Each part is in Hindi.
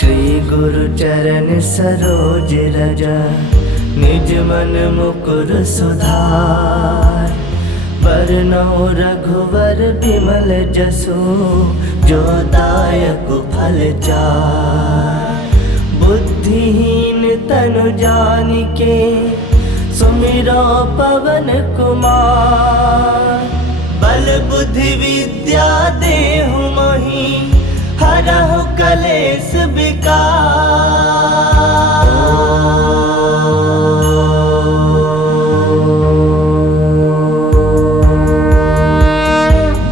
श्री गुरु चरण सरोज रज, निज मन मुकुर सुधार। बरनउँ रघुवर बिमल जसु, जो दायक फल चार। बुद्धिहीन तनु जानिके, सुमिरो पवन कुमार। बल बुद्धि विद्या देहु मोहि, हरहु कलेश विकार।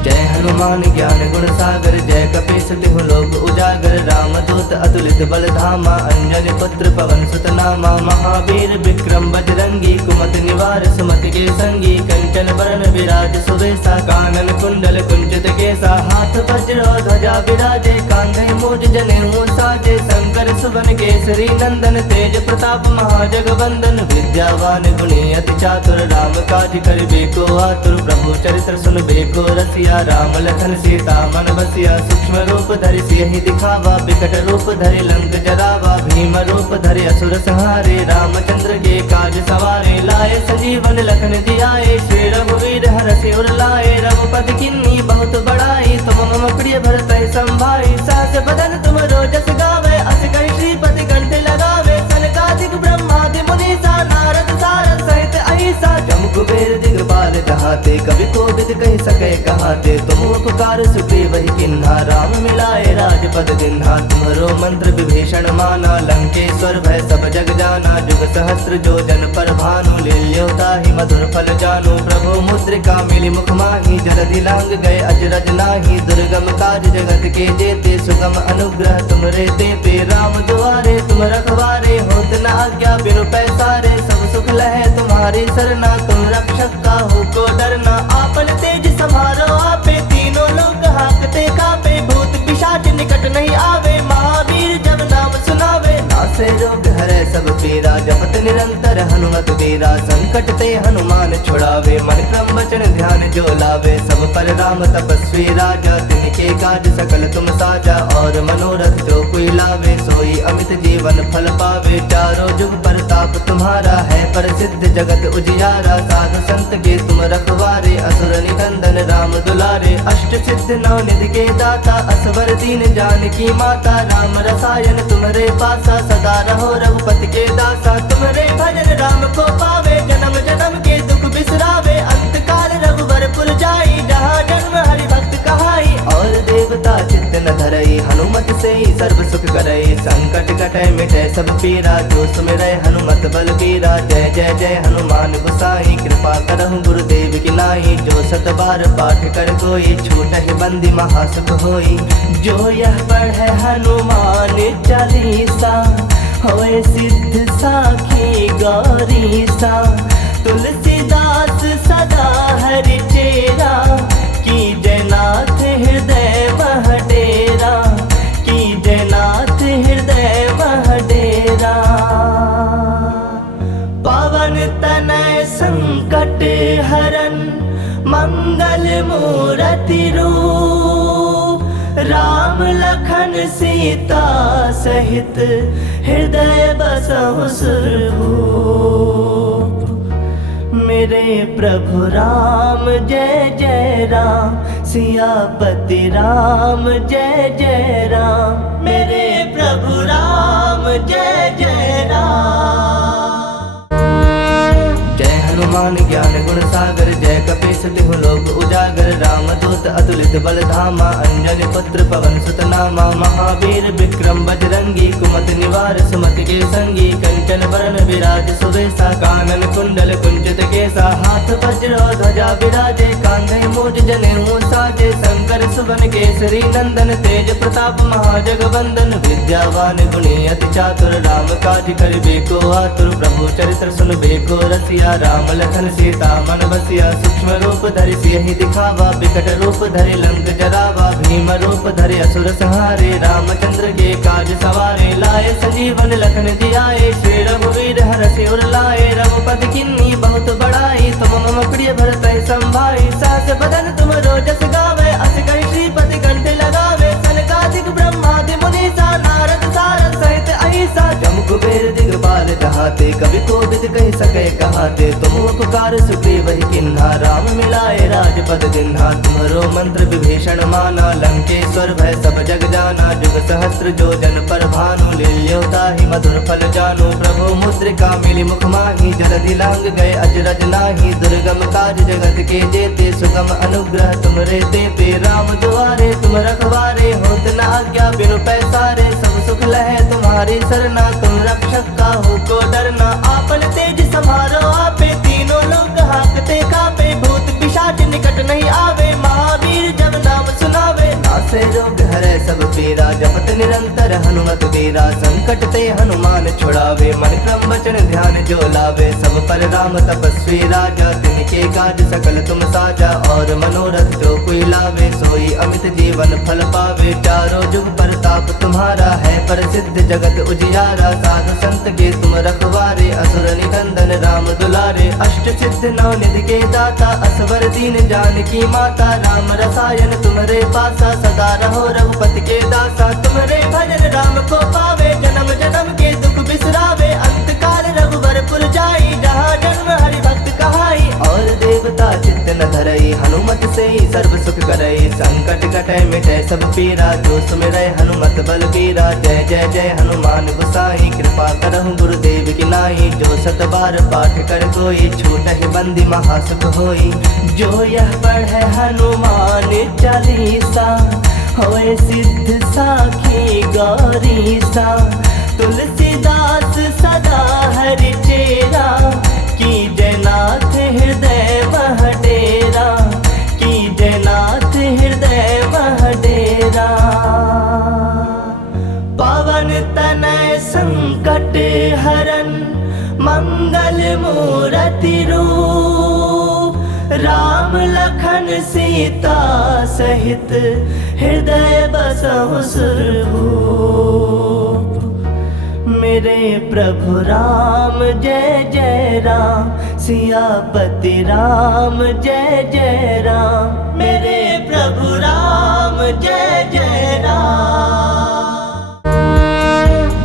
जय हनुमान ज्ञान गुण सागर, जय कपीस तिहु लोक उजागर। रामदूत अतुलित बल धामा, अंजनी पुत्र पवन सुत नामा। महावीर विक्रम बजरंगी, कुमति निवार सुमति के संगी। कंचन बरन विराज सुबेसा, कानन कुंडल कुंचित केसा। हाथ वज्र ध्वजा विराजे, कांधे मूज जनेऊ साजे। शंकर सुवन केसरी नंदन, तेज प्रताप महाजगवंदन। विद्यावान गुणी अति चातुर, राम काज करिबे को आतुर। प्रभु चरित्र सुनबे को रसिया, राम लखन सीता मन बसिया। सूक्ष्म रूप धरि सियहि दिखावा, विकट रूप धरि लंक जरावा। भीम रूप धरि असुर संहारे, रामचंद्र के काज सवारे। लाए संजीवन लखन जियाए, श्री रघुवीर हरषि उर लाए। रघुपति किन्नी बहुत बड़ाई, तुम मम प्रिय भरतहि संभाई। सहस बदन तुम रोजस गावे, अस कहि श्रीपति कंठ लगावे। सनकादिक ब्रह्मादि मुनीसा, नारद सारद सहित अहिसा। जम कुबेर दिगपाल कहाते, कवि कोविद कहि सकै कहाते। तुम उपकार सुग्रीव ही किन्हा, राम मिलाए राजपद दिन्हा। तुम्हरो मंत्र विभीषण माना, लंकेश्वर भय सब जग जाना। जुग सहस्त्र जो जन पर भानु, लील्योता ही मधुर फल जानु। प्रभु मुद्रिका मिली मुख माही, जलधि लांग गए अजरज नाही। दुर्गम काज जगत के जेते, सुगम अनुग्रह तुमरे तेते। राम दुआरे तुम रखवारे, होत न आज्ञा बिनु पैसारे। सब सुख लहे तुम्हारी सरना, तुम रक्षक काहू को डरना। आपन तेज समारो आपे, तीनों लोग हाकते कापे। भूत पिशाच निकट नहीं आवे, महावीर जब नाम सुनावे। नासे रोग हरै सब पीरा, जपत निरंतर हनुमत वीरा। संकट ते हनुमान छुड़ावे, मन क्रम वचन ध्यान जो लावे। सब पर राम तपस्वी राजा, तिनके काज सकल तुम साजा। और मनोरथ जो कोई लावे, सोई अमित जीवन फल पावे। चारों जुग परताप तुम्हारा है, प्रसिद्ध जगत उजियारा। साधु संत के तुम रखवारे, असुर निकंदन राम दुलारे। अष्ट सिद्ध नौ निधि के दाता, असवर दीन जानकी माता। राम रसायन तुम्हारे पासा, सदा रहो रघुपति के दासा। तुम्हारे भजन राम को पावे, जन्म जन्म के दुख बिसरावे। अंत काल रघुबर पुर जाई, जहाँ जन्म हरि भक्त कहाई। और देवता चित्त न धरई, हनुमत से ही सर्व सुख करई। संकट कटै मिटै सब पीरा, जो सुमिरै हनुमत बल बीरा। जय जय जय हनुमान गोसाई, कृपा करहु गुरुदेव की नाई। जो सत बार पाठ कर कोई, छूटहि बंदी महासुख होई। जो यह पढ़ै हनुमान चालीसा, होए सिद्ध साखी गौरीसा। तुलसीदास सदा हरि चेरा, कीजय नाथ हृदय मह डेरा। कीजय नाथ हृदय मह डेरा। पवन तनय संकट हरन, मंगल मूरति रूप। राम लखन सीता सहित, हृदय बसहु सुरभूप। मेरे प्रभु राम जय जय राम, सियापति राम जय जय राम। मेरे प्रभु राम जय जय राम। जय हनुमान ज्ञान गुण सागर, जय कपीस तिहु लोक उजागर। रामदूत अतुलित बल धामा, अंजनी पुत्र पवन सुत नामा। महावीर विक्रम बजरंगी, कुमति निवार सुमति के संगी। कंचन बरन विराज सुबेसा, कानन कुंडल कुंचित केसा। हाथ वज्र ध्वजा विराजे, कांधे मूज जनेऊ साजे। शंकर सुवन केसरी नंदन, तेज प्रताप महाजगवंदन। विद्यावान गुणी अति चातुर, राम काज करिबे को आतुर। प्रभु चरित्र सुनबे को रसिया, राम लखन सीता मन बसिया। सूक्ष्म रूप धरि सियहि दिखावा, विकट रूप धरि लंक जरावा। भीम रूप धरि असुर संहारे, रामचंद्र के काज सवारे। लाए संजीवन लखन जियाए, श्री रघुवीर हरषि उर लाए। रघुपति किन्नी बहुत बड़ाई, तुम मम प्रिय भरतहि संभाई। सहस बदन तुम रोजस गावे, अस कहि श्रीपति कंठ लगावे। सनकादिक ब्रह्मादि मुनीसा, नारद सारद जाते, कभी कोविद कह सके कहाते। तुम उपकार सुग्रीव ही किन्हा, राम मिलाए राजपद दिन्हा। तुम्हारो मंत्र विभीषण माना, लंकेश्वर भय सब जग जाना। जुग सहस्त्र जो जन पर भानु, लील्यो ताहि मधुर फल जानु। प्रभु मुद्रिका मिली मुख माही, जलधि लांग गए अजरज नाही। दुर्गम काज जगत के जेते, सुगम अनुग्रह तुमरे तेते। राम दुआरे तुम रखवारे, होत न आज्ञा बिनु पैसारे। सब सुख लहे तुम्हारी सरना, तुम रक्षक काहू को डरना। आपन तेज समारो आपे, तीनों लोग हाकते कापे। भूत पिशाच निकट नहीं आवे, महावीर जब नाम सुनावे। नासे रोग हरै सब पीरा, जपत निरंतर हनुमत वीरा। संकट ते हनुमान छुड़ावे, मन क्रम वचन ध्यान जो लावे। सब पर राम तपस्वी राजा, तिनके काज सकल तुम साजा। और मनोरथ जो कोई लावे, सोई अमित जीवन फल पावे। चारों जुग परताप तुम्हारा है, प्रसिद्ध जगत उजियारा। साधु संत के तुम रखवारे, असुर निकंदन राम दुलारे। अष्ट सिद्ध नौ निधि के दाता, असवर दीन जानकी माता। राम रसायन तुम्हारे पासा, सदा रहो रघुपति के दासा। तुम्हारे भजन राम को पावे, जन्म जन्म के दुख बिसरावे। अंत काल रघुवर पुर जाई, जहाँ जन्म हरि भक्त कहाई। और देवता चित्त न धरई, हनुमत से ही सर्व सुख करई। संकट कटै मिटै सब पीरा, जो सुमिरै हनुमत बल बीरा। जय जय जय हनुमान गोसाई, कृपा करहु गुरुदेव की नाई। जो सत बार पाठ कर कोई, छूटहि बंदी महासुख होई। जो यह पढ़ै हनुमान चालीसा, होए सिद्ध साखी गौरीसा। तुलसीदास सदा हरि चेरा, की जयनाथ हृदय मह डेरा। की जयनाथ हृदय मह डेरा। पवन तनय संकट हरन, मंगल मूरति रूप। राम लखन सीता सहित, हृदय बसहु सुरभूप। मेरे प्रभु राम जय जय राम, सियापति राम जय जय राम। मेरे प्रभु राम जय जय राम।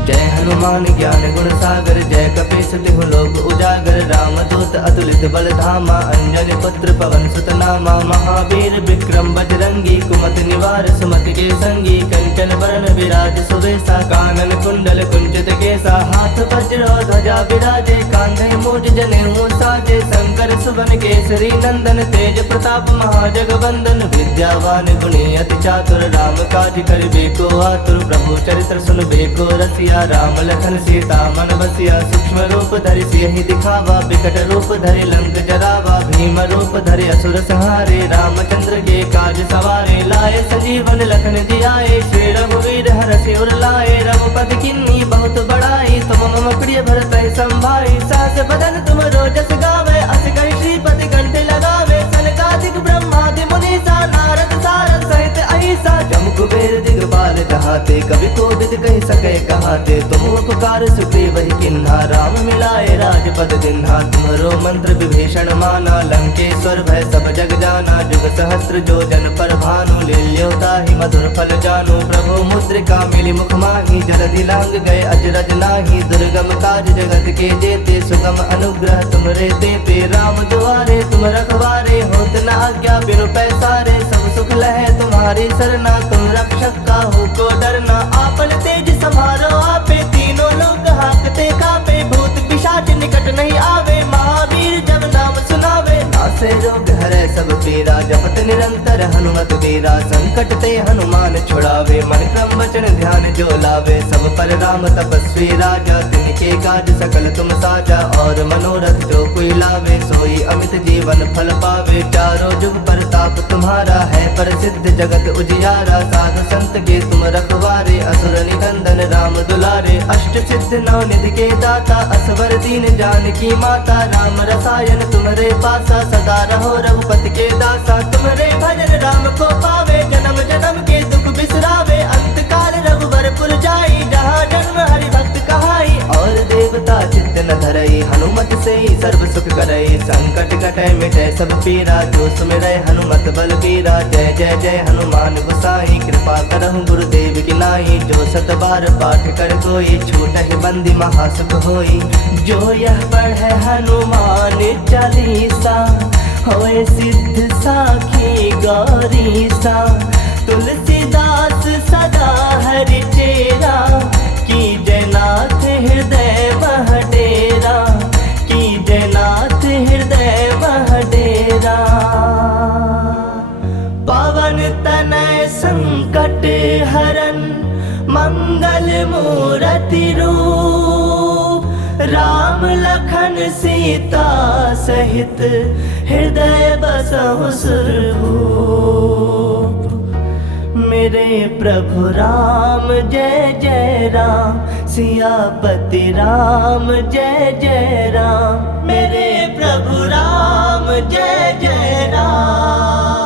जय हनुमान ज्ञान गुण सागर, जय कपीस तिहु लोक उजागर। राम दूत अतुलित बल धामा, अंजनी पुत्र पवन सुत नामा। महावीर विक्रम बजरंगी, कुमति निवार सुमति के संगी। कंचन बरन विराज सुवेसा, कानन कुंडल कुंचित केसा। हाथ वज्र ध्वजा विराजे, कांधे मूज जनेऊ साजे। शंकर सुवन केसरी नंदन, तेज प्रताप महाजगवंदन। विद्यावान गुणी अति चातुर, राम काज करिबे को आतुर। प्रभु चरित्र सुनबे को रसिया, राम लखन सीता मन बसिया। सूक्ष्म रूप धरि सियहि दिखावा, बिकट रूप धरि लंक जरावा। भीम रूप धरि असुर संहारे, रामचंद्र के काज सवारे। लाए संजीवन लखन जियाए, श्री रघुवीर हरषि उर लाए। रघुपति किन्नी बहुत बड़ाई, तुम मम प्रिय भरत संभाई। सहस बदन तुम रोजस गावे, अस कहि श्रीपति कंठ लगावे। सनकादिक ब्रह्मादि मुनीसा, नारद सारद सहित अहिसा। जम कुबेर दिगपाल कहाते, कभी कोविद कह सके कहाते। तुम उपकार सुग्रीव ही किन्हा, राम मिलाए राजपद दिन्हा। तुम्हारो मंत्र विभीषण माना, लंकेश्वर भय सब जग जाना। जुग सहस्त्र जो जन पर भानु, लील्यो ताहि मधुर फल जानु। प्रभु मुद्रिका मिली मुख माही, जलधि लांग गए अजरज नाही। दुर्गम काज जगत के जेते, सुगम अनुग्रह तुमरे तेते। राम दुआरे तुम रखवारे, होत न आज्ञा बिनु पैसारे। सब सुख लहे तुम्हारी सरना, तुम रक्षक काहू को डरना। आपन तेज समारो आपे, तीनों लोग हाकते कापे। भूत पिशाच निकट नहीं आवे, महावीर जब नाम सुनावे। नासे रोग हरै सब पीरा, जपत निरंतर हनुमत वीरा। संकट ते हनुमान छुड़ावे, मन क्रम वचन ध्यान जो लावे। सब पर राम तपस्वी राजा, तिनके काज सकल तुम साजा। और मनोरथ जो कोई लावे, सोई अमित जीवन फल पावे। चारों जुग परताप तुम्हारा है, प्रसिद्ध जगत उजियारा। साधु संत के तुम रखवारे, असुर निकंदन राम दुलारे। अष्ट सिद्ध नौ निधि के दाता, असवर दीन जानकी माता। राम रसायन तुम्हारे पासा, सदा रहो रघुपति के दासा। तुम्हारे भजन राम को पावे, जन्म जन्म के दुख बिसरावे। अंत काल रघुवर पुर जाई, जहाँ जन्म हरि भक्त कहाई। और देवता चित्त न धरई, हनुमत से ही सर्व सुख करई। संकट कटै मिटै सब पीरा, जो सुमिरै हनुमत बल बीरा। जय जय जय हनुमान गोसाई, कृपा करहु गुरुदेव की नाई। जो 7 बार पाठ कर कोई छूट ही बंदी महासुख होई। जो यह पढ़े हनुमान चालीसा होए सिद्ध साखी गौरीसा। तुलसीदास सदा हरि चेरा की जयनाथ हृदय मह डेरा। की जयनाथ हृदय मह डेरा। पवन तनय संकट हरन मंगल मूरति रूप। राम लखन सीता सहित हृदय बसहु सुरभूप। मेरे प्रभु राम जय जय राम। सियापति राम जय जय राम। मेरे प्रभु राम जय जय राम।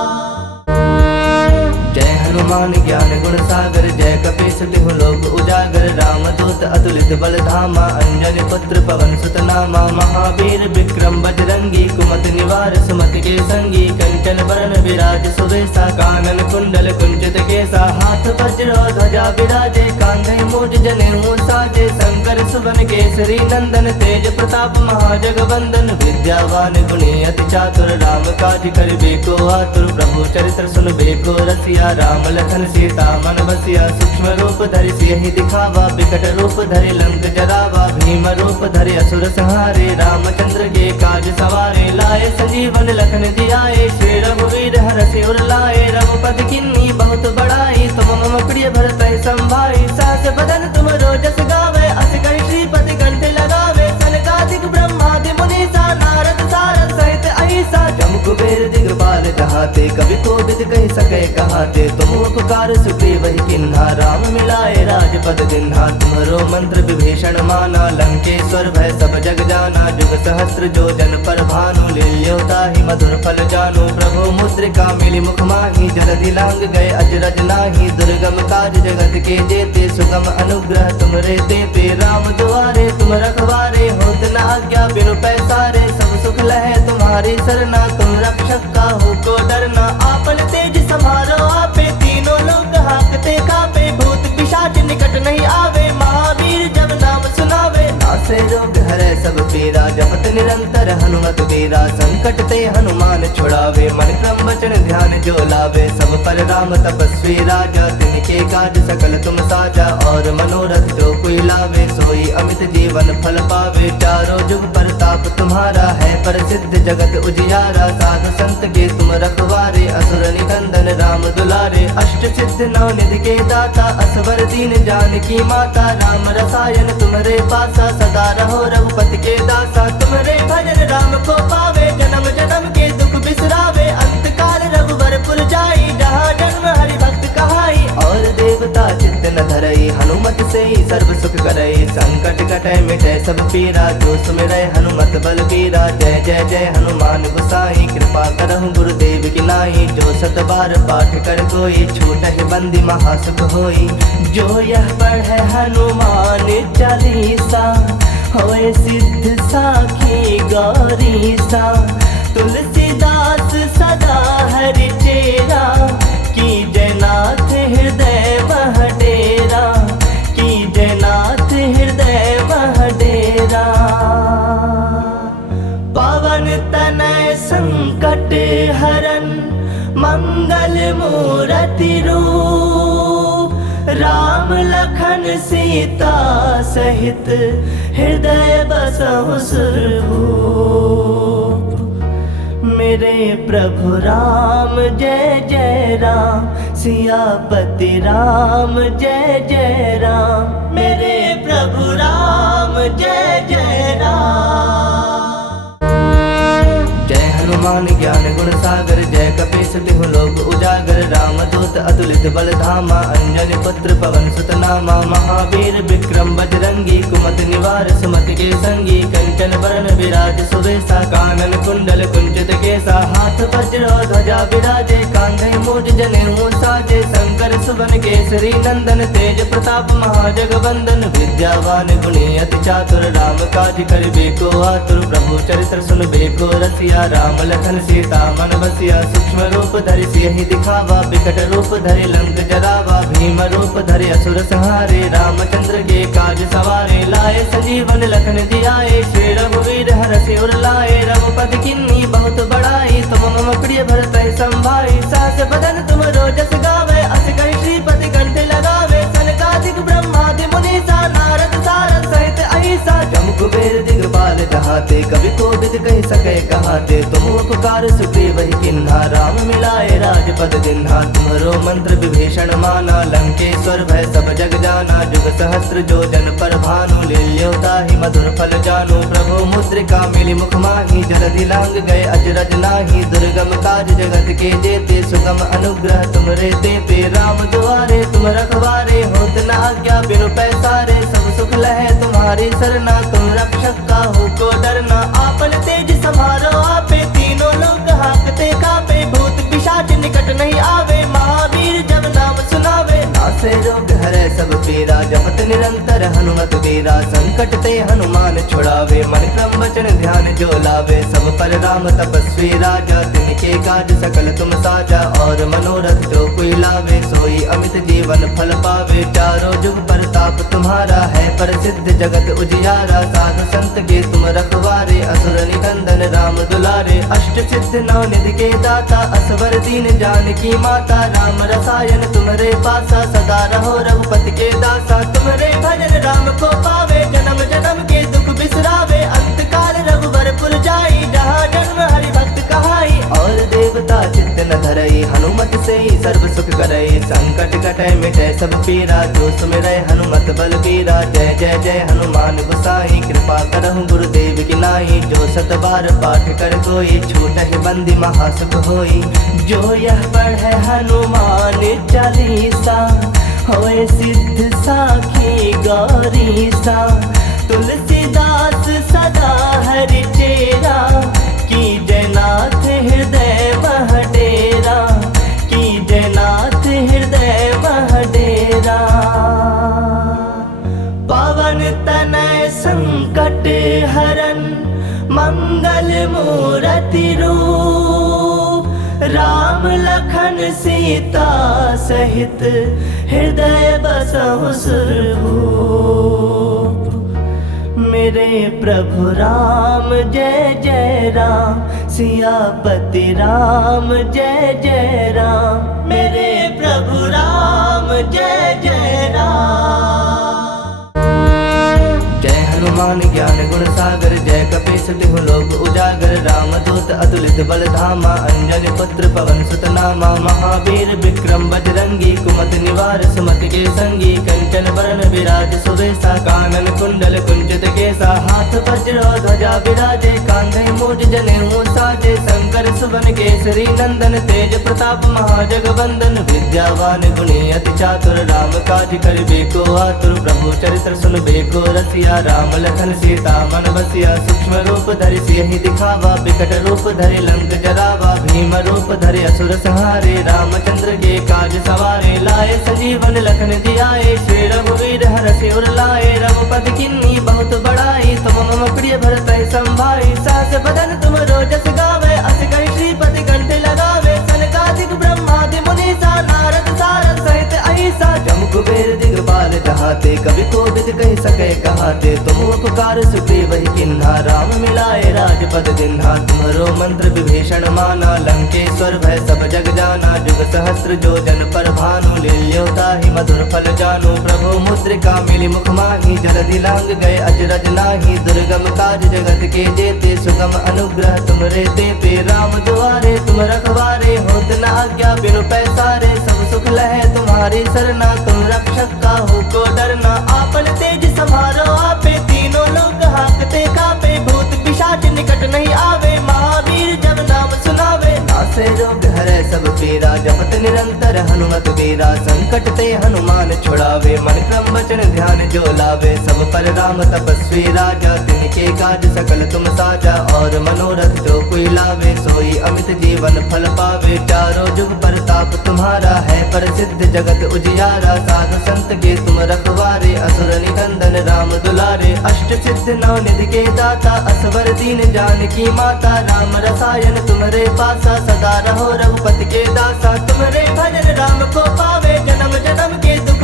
जय हनुमान ज्ञान गुण सागर जय कपीस तिहु लोक उजागर। रामदूत अतुलित बल धामा अंजनी पुत्र पवन सुत नामा। महावीर विक्रम बजरंगी कुमति निवार सुमति के संगी। कंचन बरन विराज सुबेसा कानन कुंडल कुंचित केसा। हाथ वज्र ध्वजा विराजे कांधे मूज जनेऊ साजे। शंकर सुवन केसरी नंदन तेज प्रताप महाजगवंदन। विद्यावान गुणी अति चातुर राम काज करिबे को आतुर। प्रभु चरित्र सुनबे को रसिया राम लखन सीता मन बसिया। सूक्ष्म रूप धरि सियहि दिखावा विकट रूप धरि लंक जरावा। भीम रूप धरि असुर संहारे रामचंद्र के काज सवारे। लाए संजीवन लखन जियाए श्री रघुवीर हरषि उर लाए। रघुपति किन्नी बहुत बड़ाई तुम मम प्रिय भरत संभाई। सहस बदन तुम रोजस गावे अस कहि श्रीपति कंठ लगावे। सनकादिक ब्रह्मादि मुनीसा नारद सारद सहित अहिसा। जम कुबेर दिगपाल कहाते कवि कोविद कहि सके कहाते। तुम उपकार सुग्रीव ही किन्हा राम मिलाए राजपद दिन्हा। तुम्हारो मंत्र विभीषण माना लंकेश्वर भय सब जग जाना। जुग सहस्त्र जो जन पर भानु लील्योता ही मधुर फल जानु। प्रभु मुद्रिका मिली मुख माही जलधि लांग गए अजरज नाही। दुर्गम काज जगत के जेते सुगम अनुग्रह तुमरे देते। राम दुआरे तुम रखवारे होत न आज्ञा बिनु पैसारे। सब सुख लहे तुम्हारी सरना तुम रक्षक काहू को डरना। आपन तेज समारो आपे तीनों लोग हाकते कापे। भूत पिशाच निकट नहीं आवे महावीर जब नाम सुनावे। नासे रोग हरे सब पीरा जपत निरंतर हनुमत वीरा। संकट ते हनुमान छुड़ावे मन क्रम वचन ध्यान जो लावे। सब पर राम तपस्वी राजा तिनके काज सकल तुम साजा। और मनोरथ जो कोई लावे सोई अमित जीवन फल पावे। चारों जुग परताप तुम्हारा है प्रसिद्ध जगत उजियारा। साधु संत के तुम रखवारे असुर निकंदन राम दुलारे। अष्ट सिद्ध नौ निधि के दाता असवर दीन जानकी माता। राम रसायन तुम्हारे पासा सदा रहो रघुपति के दासा। तुम्हारे भजन राम को पावे जन्म जन्म के दुख बिसरावे। अंत काल रघुबर पुर जाई जहाँ जन्म हरि भक्त कहाई। और देवता चित्त न धरई हनुमत से ही सर्व सुख करई। संकट कटै मिटै सब पीरा जो सुमिरै हनुमत बल बीरा। जय जय जय हनुमान गोसाई कृपा करहु गुरुदेव की नाई। जो 7 बार पाठ कर कोई छूट ही बंदी महासुख होई। जो यह पढ़े हनुमान चालीसा होए सिद्ध साखी गौरीसा। तुलसीदास सदा हरि चेरा की जयनाथ हृदय मह डेरा। की जयनाथ हृदय मह डेरा। पवन तनय संकट हरन मंगल मूरति रूप। राम लखन सीता सहित हृदय बसहु सुरभूप। मेरे प्रभु राम जय जय राम। सियापति राम जय जय राम। मेरे प्रभु राम जय जय राम। हनुमान ज्ञान गुण सागर जय कपीस तिहु लोक उजागर। रामदूत अतुलित बल धामा अंजनी पुत्र पवन सुत नामा। महावीर विक्रम बजरंगी कुमति निवार सुमति के संगी। कंचन बरन विराज सुबेसा कानन कुंडल कुंचित केसा। हाथ वज्र ध्वजा विराजे कांधे मूज जनेऊ साजे। शंकर सुवन केसरी नंदन तेज प्रताप महाजगवंदन। विद्यावान गुणी अति चातुर राम काज करिबे को आतुर। प्रभु चरित्र सुनबे को रसिया राम लखन सीता मन बसिया। सूक्ष्म रूप धरि सियहि दिखावा विकट रूप धरि लंक जरावा। भीम भीम रूप धरे असुर संहारे, रामचंद्र के काज सवारे, लाए संजीवन लखन जियाए, श्री रघुवीर हरषि उर लाए, रघुपति किन्नी बहुत बड़ाई, तुम मम प्रिय भरत संभाई, सहस बदन तुम रोजस गावे, अस कहि श्रीपति कंठ लगावे, सनकादिक ब्रह्मादि मुनीसा, नारद सारद सहित अहिसा, जम कुबेर दिगपाल जहाते, कवि कोविद कहि सके कहाते, तुम उपकार सुग्रीव ही किन्हा, राम मिलाए राजपद दिन्हा, तुम्हरो मंत्र विभीषण माना, लंकेश्वर भय सब जग जाना, जुग सहस्त्र जो जन पर भानु, लील्योताहि मधुर फल जानु, प्रभु मुद्रिका मिली मुख माही, जलधि लांग गए अजरज नाही, दुर्गम काज जगत के जेते, सुगम अनुग्रह तुमरे तेते, राम दुआरे तुम रखवारे, होत न आज्ञा बिनु पैसारे, सब सुख लहे तुम्हारी सरना, तुम रक्षक काहू को डरना, आपन तेज समारो आपे, तीनों लोग हाकते कापे, भूत पिशाच निकट नहीं आवे, महावीर जब नाम सुनावे, नासे रोग हरै सब पीरा, जपत निरंतर हनुमत वीरा, संकट ते हनुमान छुड़ावे, मन क्रम वचन ध्यान जो लावे, सब पर राम तपस्वी राजा, तिनके काज सकल तुम साजा, और मनोरथ जो कोई लावे, सोई अमित जीवन फल पावे, चारों जुग परताप तुम्हारा है, प्रसिद्ध जगत उजियारा, साधु संत के तुम रखवारे, असुर निकंदन राम दुलारे, अष्ट सिद्ध नौ निधि के दाता, असवर दीन जानकी माता, राम रसायन तुम्हारे पासा, सदा रहो रघुपति के दासा, तुम्हारे भजन राम को पावे, जन्म जन्म के दुख बिसरावे, अंत काल रघुवर पुर जाई, जहाँ जन्म हरि भक्त कहाई, और देवता चित्त न धरई, हनुमत से ही सर्व सुख करई, संकट कटै मिटै सब पीरा, जो सुमिरै हनुमत बल बीरा, जय जय जय हनुमान गोसाई, कृपा करहु गुरुदेव की नाई, जो सत बार पाठ कर कोई, छूटहि बंदी महासुख होई, जो यह पढ़े हनुमान चालीसा, होए सिद्ध साखी गौरीसा, तुलसीदास सदा हरि चेरा, की जयनाथ हृदय मह डेरा, की जयनाथ हृदय मह डेरा, पवन तनय संकट हरन, मंगल मूरति रूप, राम लखन सीता सहित, हृदय बसहु सुरभूप, मेरे प्रभु राम जय जय राम, सियापति राम जय जय राम, मेरे प्रभु राम जय जय राम। जय हनुमान ज्ञान गुण सागर, जय कपीस तिहु लोक उजागर, राम दूत अतुलित बल धामा, अंजनी पुत्र पवन सुत नामा, महावीर विक्रम बजरंगी, कुमति निवार सुमति के संगी, कंचन बरन विराज सुवेशा, कानन कुंडल कुंचित केसा, हाथ वज्र ध्वजा विराजे, कांधे मूज जनेऊ साजे, शंकर सुवन केसरी नंदन, तेज प्रताप महाजगवंदन, विद्यावान गुणी अति चातुर, राम काज करिबे को आतुर, प्रभु चरित्र सुनबे को रसिया, राम लखन सीता मन बसिया, सूक्ष्म रूप धरि सियहि दिखावा, विकट रूप धरि लंक जरावा, भीम रूप धरि असुर संहारे, रामचंद्र के काज सवारे, लाए संजीवन लखन जियाए, श्री रघुवीर हरषि उर लाए, रघुपति किन्नी बहुत बड़ाई, तुम मम प्रिय भरत संभाई, सहस बदन तुम रोजस गावे, अस कहि श्रीपति कंठ लगावे, सनकादिक ब्रह्मादि मुनीसा, नारद सारद सहित अहिसा, जम कुबेर दिगपाल जहाते, कवि कोविद कहि सके कहाते, तुम उपकार सुग्रीव ही किन्हा, राम मिलाए राजपद दिन्हा, तुम्हरो मंत्र विभीषण माना, लंकेश्वर भय सब जग जाना, जुग सहस्त्र जो जन पर भानु, लील्योताहि मधुर फल जानु, प्रभु मुद्रिका मिली मुख माही, जलधि लांग गए अजरज नाही, दुर्गम काज जगत के जेते, सुगम अनुग्रह तुमरे तेते, राम दुआरे तुम रखवारे, होत न आज्ञा बिनु पैसारे, सब सुख लहे तुम्हारी सरना, तुम रक्षक काहू को डरना, आपन तेज समारो आपे, तीनों लोग हाकते कापे, भूत पिशाच निकट नहीं आवे, महावीर जब नाम सुनावे, नासे रोग हरै सब पीरा, जपत निरंतर हनुमत वीरा, संकट ते हनुमान छुड़ावे, मन क्रम वचन ध्यान जो लावे, सब पर राम तपस्वी राजा, तिनके काज सकल तुम साजा, और मनोरथ जो कोई लावे, सोई अमित जीवन फल पावे, चारों जुग परताप तुम्हारा है, प्रसिद्ध जगत उजियारा, साधु संत के तुम रखवारे, असुर निकंदन राम दुलारे, अष्ट सिद्ध नौ निधि के दाता, असवर दीन जानकी माता, राम रसायन तुम्हारे पासा, सदा रहो रघुपति के दासा, तुम्हारे भजन राम को पावे, जन्म जन्म के दुख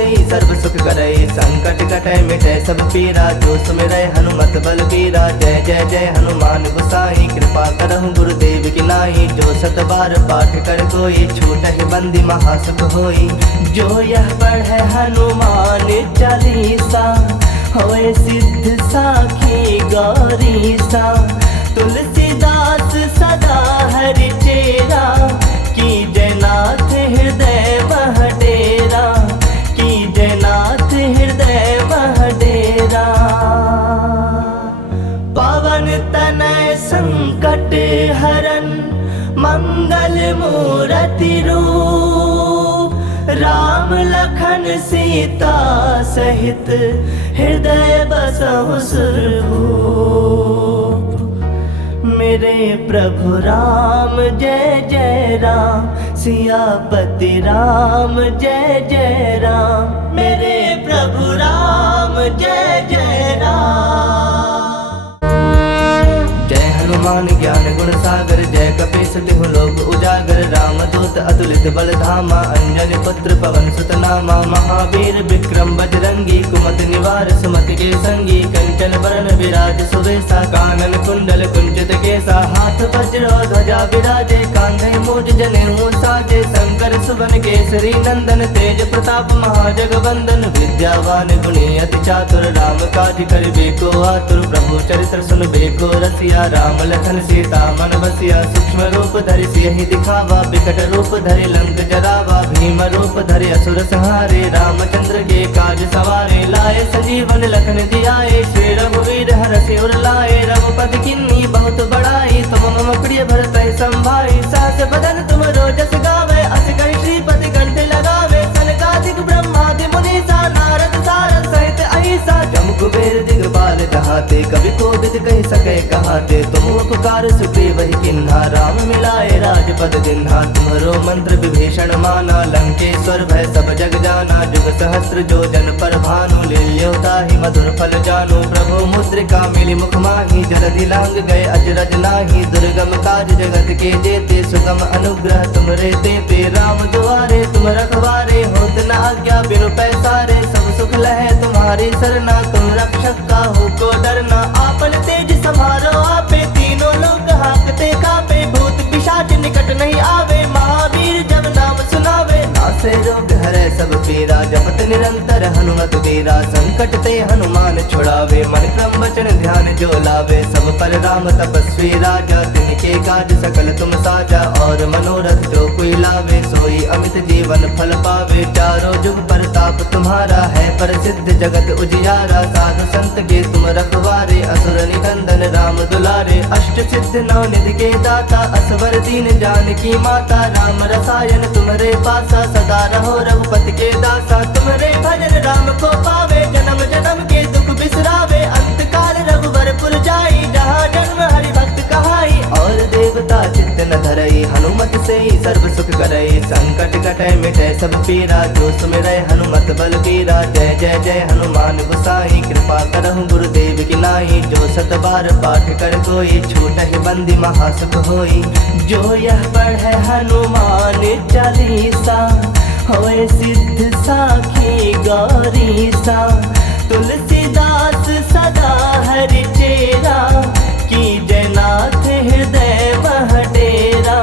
से ही सर्व सुख करे, संकट कटे मिटे सब पीरा, जो सुमिरै हनुमत बल बीरा। जय जय जय हनुमान गोसाई, कृपा करहु गुरुदेव की नाई। जो सत बार पाठ कर कोई, छूटहि बंदी महासुख होई। जो यह पढ़े हनुमान चालीसा, होए सिद्ध साखी गौरीसा। तुलसीदास सदा हरि चेरा, की जयनाथ हृदय मह डेरा, की जयनाथ हृदय मह डेरा। पवन तनय संकट हरन, मंगल मूरति रूप। राम लखन सीता सहित, हृदय बसहु सुरभूप। मेरे प्रभु राम जय जय राम, सियापति राम जय जय राम। मेरे प्रभु राम जय जय राम। जय हनुमान ज्ञान गुण सागर, जय कपीस तिहु लोक उजागर। रामदूत अतुलित बल धामा, अंजनी पुत्र पवन सुत नामा। महावीर विक्रम बजरंगी, कुमति निवार सुमति के संगी। कंचन बरन विराज सुवेसा, कानन कुंडल कुंचित केसा। हाथ वज्र ध्वजा विराजे, कांधे मूज जनेऊ साजे। शंकर सुवन केसरी नंदन, तेज प्रताप महाजगवंदन। विद्यावान गुणी अति चातुर, राम काज करिबे को आतुर। प्रभु चरित्र सुनबे को रसिया, राम लखन सीता मन बसिया। सूक्ष्म रूप धरि सियहि दिखावा, बिकट रूप धरि लंक जरावा। भीम रूप धरि असुर संहारे, रामचंद्र के काज सवारे। लाए संजीवन लखन जियाए, श्री रघुवीर हरषि उर लाए। रघुपति किन्नी बहुत बड़ाई, तुम मम प्रिय भरतहि संभाई। सहस बदन तुम रोजस गावे, अस कहि श्रीपति कंठ लगावे। सनकादिक ब्रह्मादि मुनीसा, नारद सारद सहित अहिसा। जम कुबेर दिगपाल कहाते, कवि कोविद कहि सके कहाते। तुम उपकार सुग्रीव ही किन्हा, राम मिलाए राजपद दिन्हा। तुम्हरो मंत्र विभीषण माना, लंकेश्वर भय सब जग जाना। जुग सहस्त्र जो जन पर भानु, लील्यो ताहि मधुर फल जानु। प्रभु मुद्रिका मिली मुख माहि, जलधि लांग गए अजरज नाही। दुर्गम काज जगत के जेते, सुगम अनुग्रह तुमरे तेते। राम दुआरे तुम रखवारे, होत न आज्ञा बिनु पैसारे। सब सुख लहे तुम्हारी सरना, तुम रक्षक काहू को डरना। आपन तेज समारो आपे, तीनों लोग हांकते कापे। भूत पिशाच निकट नहीं आवे, महावीर जब नाम सुनावे। नासे रोग हरै सब पीरा, जपत निरंतर हनुमत बीरा। संकट ते हनुमान छुड़ावे, मन क्रम वचन ध्यान जो लावे। सब पर राम तपस्वी राजा, तिनके काज सकल तुम साजा। और मनोरथ जो कोई लावे, सोई अमित जीवन फल पावे। चारों जुग परताप तुम्हारा है, प्रसिद्ध जगत उजियारा। साधु संत के तुम रखवारे, असुर निकंदन राम दुलारे। अष्ट सिद्ध नौ निधि के दाता, असवर दीन जानकी माता। राम रसायन तुम्हारे पासा, सदा रहो रघुपति के दासा। तुम्हारे भजन राम को पावे, जन्म जन्म के दुख बिसरावे। अंत काल रघुवर पुर जाई, जहाँ जन्म हरि भक्त कहाई। और देवता चित्त न धरई, हनुमत से ही सर्व सुख करई। संकट कटे मिटे सब पीरा, जो सुमिरै हनुमत बल बीरा। जय जय जय हनुमान गोसाई, कृपा करहु गुरुदेव की नाई। जो सत बार पाठ कर कोई, छूटहि बंदी महासुख होई। जो यह पढ़े हनुमान चालीसा, होए सिद्ध साखी गौरीसा। तुलसीदास सदा हरि चेरा, की जयनाथ हृदय मह डेरा,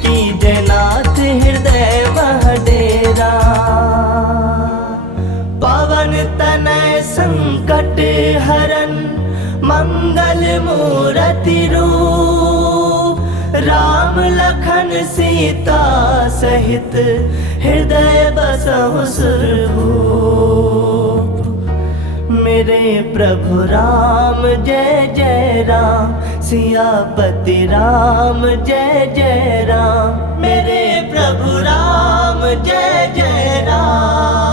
की जयनाथ हृदय मह डेरा। पवन तनय संकट हरन, मंगल मूरति रूप। राम लखन सीता सहित, हृदय बसहु सुरभूप। मेरे प्रभु राम जय जय राम, सियापति राम जय जय राम। मेरे प्रभु राम जय जय राम।